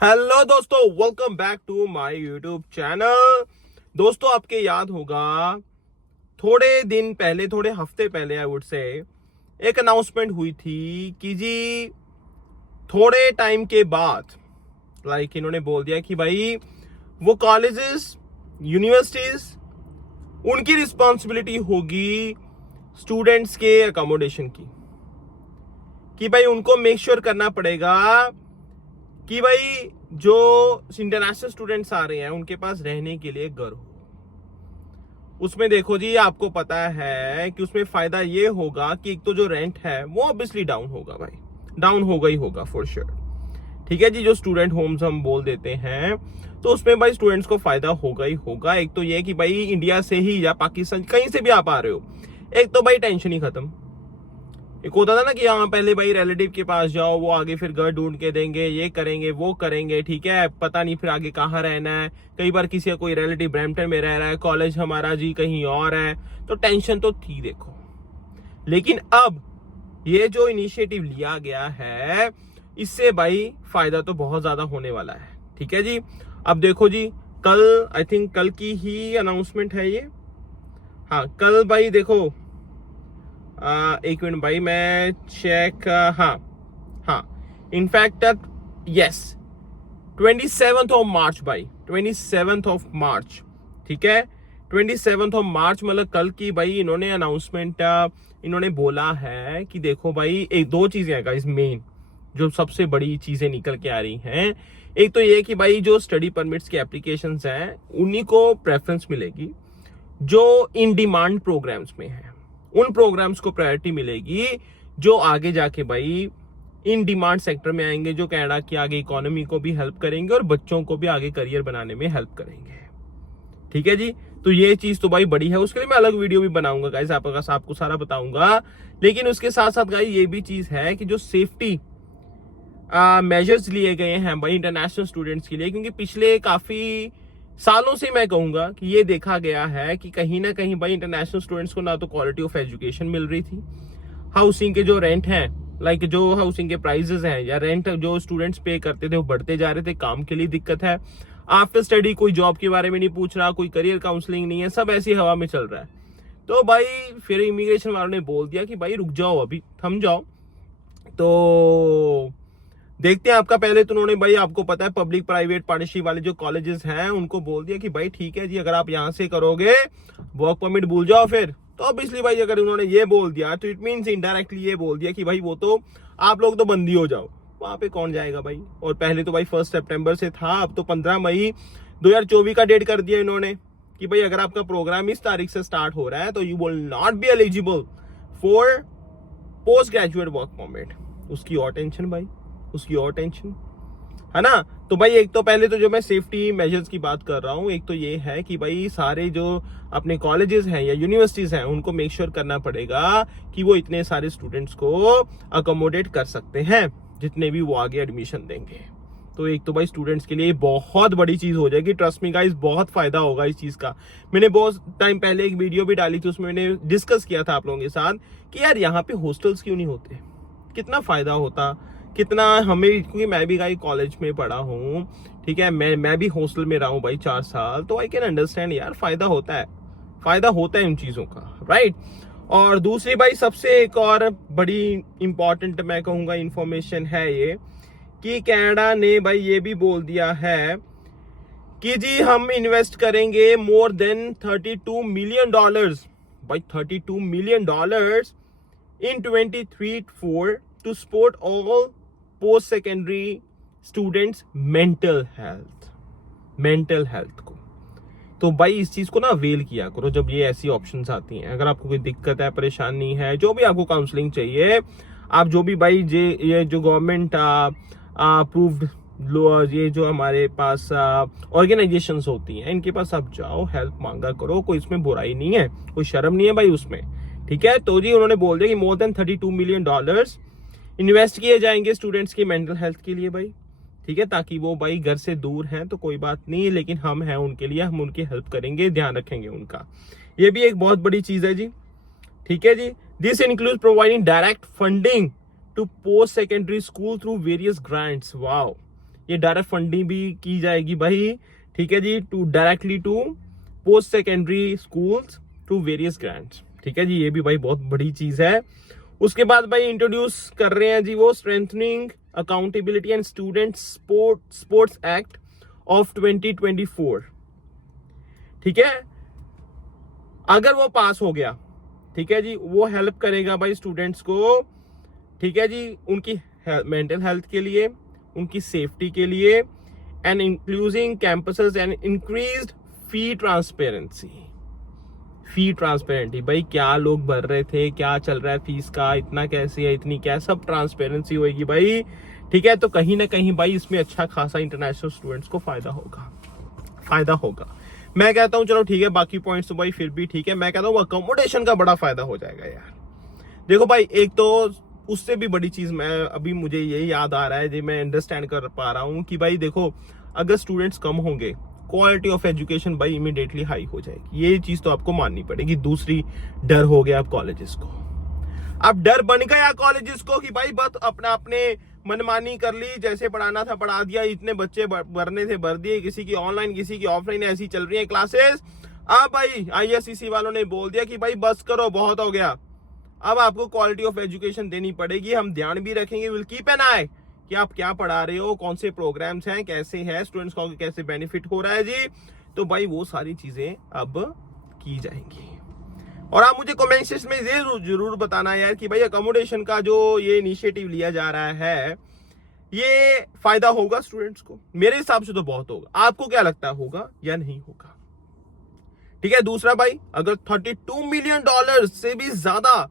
Hello दोस्तों, welcome back to my YouTube channel. दोस्तों, आपके याद होगा थोड़े दिन पहले, थोड़े हफ्ते पहले आई वुड से एक अनाउंसमेंट हुई थी कि जी थोड़े टाइम के बाद इन्होंने बोल दिया कि भाई वो कॉलेजेस, यूनिवर्सिटीज, उनकी रिस्पॉन्सिबिलिटी होगी स्टूडेंट्स के अकोमोडेशन की। कि भाई उनको मेक श्योर करना पड़ेगा कि भाई जो इंटरनेशनल स्टूडेंट्स आ रहे हैं उनके पास रहने के लिए घर हो। उसमें देखो जी, आपको पता है कि उसमें फायदा ये होगा कि एक तो जो रेंट है वो ऑब्वियसली डाउन होगा भाई, डाउन होगा ही होगा फॉर श्योर। ठीक है जी, जो स्टूडेंट होम्स हम बोल देते हैं तो उसमें भाई स्टूडेंट्स को फायदा होगा ही होगा। एक तो ये कि भाई इंडिया से ही या पाकिस्तान कहीं से भी आप आ रहे हो, एक तो भाई टेंशन ही खत्म। एक होता था ना कि हाँ पहले भाई रिलेटिव के पास जाओ, वो आगे फिर घर ढूंढ के देंगे, ये करेंगे वो करेंगे, ठीक है, पता नहीं फिर आगे कहाँ रहना है। कई बार किसी का कोई रिलेटिव ब्रैम्पटन में रह रहा है, कॉलेज हमारा जी कहीं और है, तो टेंशन तो थी देखो। लेकिन अब ये जो इनिशिएटिव लिया गया है, इससे भाई फायदा तो बहुत ज्यादा होने वाला है। ठीक है जी, अब देखो जी, कल आई थिंक कल की ही अनाउंसमेंट है ये। हाँ कल भाई देखो, एक मिनट भाई मैं चेक, हाँ in fact yes 27th of March भाई, 27th ऑफ मार्च। ठीक है, 27th ऑफ मार्च मतलब कल की भाई इन्होंने अनाउंसमेंट इन्होंने बोला है कि देखो भाई एक दो चीजें हैं गाइस, मेन जो सबसे बड़ी चीजें निकल के आ रही हैं। एक तो ये कि भाई जो स्टडी परमिट्स की एप्लीकेशंस हैं उन्हीं को प्रेफरेंस मिलेगी, जो इन डिमांड प्रोग्राम्स में है उन प्रोग्राम्स को प्रायोरिटी मिलेगी, जो आगे जाके भाई इन डिमांड सेक्टर में आएंगे, जो कनाडा की आगे इकोनॉमी को भी हेल्प करेंगे और बच्चों को भी आगे करियर बनाने में हेल्प करेंगे। ठीक है जी, तो ये चीज तो भाई बड़ी है, उसके लिए मैं अलग वीडियो भी बनाऊंगा गाइस, आपको सारा बताऊंगा। लेकिन उसके साथ साथ गाइस ये भी चीज है कि जो सेफ्टी मेजर्स लिए गए हैं भाई इंटरनेशनल स्टूडेंट्स के लिए, क्योंकि पिछले काफी सालों से मैं कहूंगा कि ये देखा गया है कि कहीं ना कहीं भाई इंटरनेशनल स्टूडेंट्स को ना तो क्वालिटी ऑफ एजुकेशन मिल रही थी, हाउसिंग के जो रेंट हैं, जो हाउसिंग के प्राइसेस हैं या रेंट जो स्टूडेंट्स पे करते थे वो बढ़ते जा रहे थे, काम के लिए दिक्कत है, आफ्टर स्टडी कोई जॉब के बारे में नहीं पूछ रहा, कोई करियर काउंसलिंग नहीं है, सब ऐसी हवा में चल रहा है। तो भाई फिर इमिग्रेशन वालों ने बोल दिया कि भाई रुक जाओ, अभी थम जाओ। तो देखते हैं आपका, पहले तो उन्होंने भाई आपको पता है पब्लिक प्राइवेट पार्टनरशिप वाले जो कॉलेजेस हैं उनको बोल दिया कि भाई ठीक है जी, अगर आप यहां से करोगे वर्क परमिट भूल जाओ। फिर तो ऑब्वियसली भाई अगर उन्होंने ये बोल दिया तो इट मींस इनडायरेक्टली ये बोल दिया कि भाई वो तो आप लोग तो बंदी हो जाओ, वहां पे कौन जाएगा भाई। और पहले तो भाई 1 सितंबर से था, अब तो 15 मई 2024 का डेट कर दिया इन्होंने कि भाई अगर आपका प्रोग्राम इस तारीख से स्टार्ट हो रहा है तो you will not be eligible for post graduate work permit. उसकी और टेंशन भाई, उसकी और टेंशन है ना। तो भाई एक तो पहले तो जो मैं सेफ्टी मेजर्स की बात कर रहा हूँ, एक तो ये है कि भाई सारे जो अपने कॉलेजेस हैं या यूनिवर्सिटीज हैं उनको मेक श्योर करना पड़ेगा कि वो इतने सारे स्टूडेंट्स को अकोमोडेट कर सकते हैं जितने भी वो आगे एडमिशन देंगे। तो एक तो भाई स्टूडेंट्स के लिए बहुत बड़ी चीज हो जाएगी, ट्रस्ट मी गाइस, बहुत फायदा होगा इस चीज का। मैंने बहुत टाइम पहले एक वीडियो भी डाली थी, उसमें मैंने डिस्कस किया था आप लोगों के साथ कि यार यहाँ पे हॉस्टल्स क्यों नहीं होते, कितना फायदा होता, कितना हमें, क्योंकि मैं भी गाइस कॉलेज में पढ़ा हूँ, ठीक है, मैं भी हॉस्टल में रहा हूँ भाई 4 साल, तो आई कैन अंडरस्टैंड यार, फायदा होता है, फायदा होता है इन चीजों का, राइट। और दूसरी भाई सबसे एक और बड़ी इंपॉर्टेंट मैं कहूंगा इंफॉर्मेशन है ये कि कनाडा ने भाई ये भी बोल दिया है कि जी हम इन्वेस्ट करेंगे मोर देन $32 मिलियन, भाई $32 million in 2023-4 to support all post secondary students mental health को। तो भाई इस चीज को ना अवेल किया करो जब ये ऐसी ऑप्शंस आती हैं। अगर आपको कोई दिक्कत है, परेशानी है, जो भी आपको काउंसलिंग चाहिए, आप जो भी भाई ये जो गवर्नमेंट अप्रूव्ड ये जो हमारे पास ऑर्गेनाइजेशंस होती हैं इनके पास आप जाओ, हेल्प मांगा करो, कोई इसमें बुराई नहीं है, कोई शर्म नहीं है भाई उसमें। ठीक है, तो जी उन्होंने बोल दिया कि मोर देन $32 मिलियन इन्वेस्ट किए जाएंगे स्टूडेंट्स की मेंटल हेल्थ के लिए भाई। ठीक है, ताकि वो भाई घर से दूर हैं तो कोई बात नहीं, लेकिन हम हैं उनके लिए, हम उनकी हेल्प करेंगे, ध्यान रखेंगे उनका। ये भी एक बहुत बड़ी चीज है जी। ठीक है जी, this includes providing direct funding to post secondary school through various grants. Wow, ये डायरेक्ट फंडिंग भी की जाएगी भाई, ठीक है जी, to directly to post secondary schools to various grants, ठीक है जी, ये भी भाई बहुत बड़ी चीज है। उसके बाद भाई इंट्रोड्यूस कर रहे हैं जी वो strengthening accountability and student sports act of 2024, ठीक है। अगर वो पास हो गया, ठीक है जी, वो हेल्प करेगा भाई स्टूडेंट्स को, ठीक है जी, उनकी मेंटल हेल्थ के लिए, उनकी सेफ्टी के लिए, and including campuses and increased fee transparency. Fee transparency भाई, क्या लोग भर रहे थे, क्या चल रहा है फीस का, इतना कैसे है, इतनी क्या, सब ट्रांसपेरेंसी होगी भाई, ठीक है। तो कहीं ना कहीं भाई इसमें अच्छा खासा इंटरनेशनल स्टूडेंट्स को फायदा होगा। मैं कहता हूं चलो ठीक है, बाकी पॉइंट्स तो भाई फिर भी ठीक है। मैं कहता हूं अकोमोडेशन का बड़ा फायदा हो जाएगा यार। देखो भाई, एक तो उससे भी बड़ी चीज मैं अभी मुझे यही याद आ रहा है जी, मैं अंडरस्टैंड कर पा रहा हूं कि भाई देखो, अगर स्टूडेंट्स कम होंगे, क्वालिटी ऑफ एजुकेशन भाई इमीडिएटली हाई हो जाएगी, ये चीज तो आपको माननी पड़ेगी। दूसरी, डर हो गया अब कॉलेजेस को, अब डर बन गया कॉलेजेस को कि भाई बस अपने मनमानी कर ली, जैसे पढ़ाना था पढ़ा दिया, इतने बच्चे भरने थे भर दिए, किसी की ऑनलाइन किसी की ऑफलाइन, ऐसी चल रही है क्लासेस। अब भाई ISEC वालों ने बोल दिया कि भाई बस करो, बहुत हो गया, अब आपको क्वालिटी ऑफ एजुकेशन देनी पड़ेगी, हम ध्यान भी रखेंगे, विल कीप एन आई कि आप क्या पढ़ा रहे हो, कौन से प्रोग्राम्स हैं, कैसे है, स्टूडेंट्स को कैसे बेनिफिट हो रहा है जी। तो भाई वो सारी चीजें अब की जाएंगी। और आप मुझे कमेंट सेक्शन में जरूर बताना यार कि भाई अकोमोडेशन का जो ये इनिशिएटिव लिया जा रहा है, ये फायदा होगा स्टूडेंट्स को? मेरे हिसाब से तो बहुत होगा। आपको क्या लगता है, होगा या नहीं होगा? ठीक है। दूसरा भाई, अगर $32 मिलियन से भी ज्यादा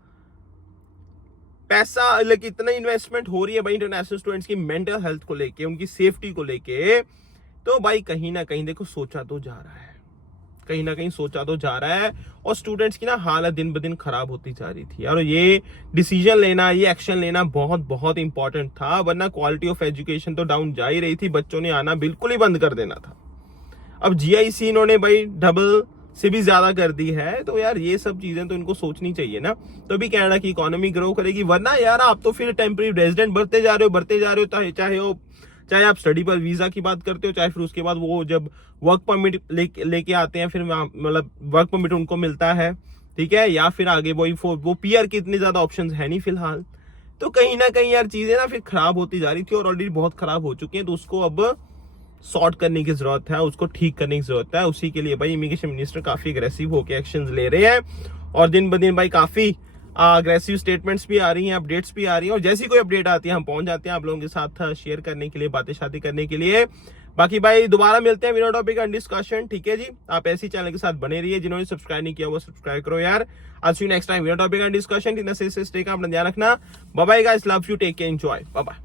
पैसा, लेकिन इतना इन्वेस्टमेंट हो रही है भाई इंटरनेशनल स्टूडेंट्स की मेंटल हेल्थ को लेके, उनकी सेफ्टी को लेके, तो भाई कहीं ना कहीं देखो सोचा तो जा रहा है, कहीं ना कहीं सोचा तो जा रहा है। और स्टूडेंट्स की ना हालत दिन ब दिन खराब होती जा रही थी और ये डिसीजन लेना, ये एक्शन लेना बहुत बहुत इंपॉर्टेंट था, वरना क्वालिटी ऑफ एजुकेशन तो डाउन जा ही रही थी, बच्चों ने आना बिल्कुल ही बंद कर देना था। अब GIC इन्होंने भाई डबल से भी ज्यादा कर दी है, तो यार ये सब चीजें तो इनको सोचनी चाहिए ना, तभी कनाडा की इकोनॉमी ग्रो करेगी। वरना यार आप तो फिर टेम्परेरी रेजिडेंट बढ़ते जा रहे हो, चाहे आप स्टडी पर वीजा की बात करते हो, चाहे फिर उसके बाद वो जब वर्क परमिट लेके आते हैं, फिर मतलब वर्क परमिट उनको मिलता है, ठीक है, या फिर आगे वो PR की इतनी ज्यादा ऑप्शंस है नहीं फिलहाल। तो कहीं ना कहीं यार चीजें ना फिर खराब होती जा रही थी और ऑलरेडी बहुत खराब हो चुकी हैं, तो उसको अब सॉर्ट करने की जरूरत है, उसको ठीक करने की जरूरत है। उसी के लिए भाई इमिग्रेशन मिनिस्टर काफी अग्रेसिव होकर एक्शंस ले रहे हैं और दिन ब दिन भाई काफी अग्रेसिव स्टेटमेंट्स भी आ रही हैं, अपडेट्स भी आ रही हैं, और जैसी कोई अपडेट आती है हम पहुंच जाते हैं आप लोगों के साथ शेयर करने के लिए, बातें शादी करने के लिए। बाकी भाई दोबारा मिलते हैं बिना टॉपिक का डिस्कशन, ठीक है जी। आप ऐसी चैनल के साथ बने रहिए, जिन्होंने सब्सक्राइब नहीं किया वो सब्सक्राइब करो यार। I see you next time बिना टॉपिक का डिस्कशन। टेक अपना ध्यान रखना। Bye bye guys, love you, take care, enjoy, bye bye.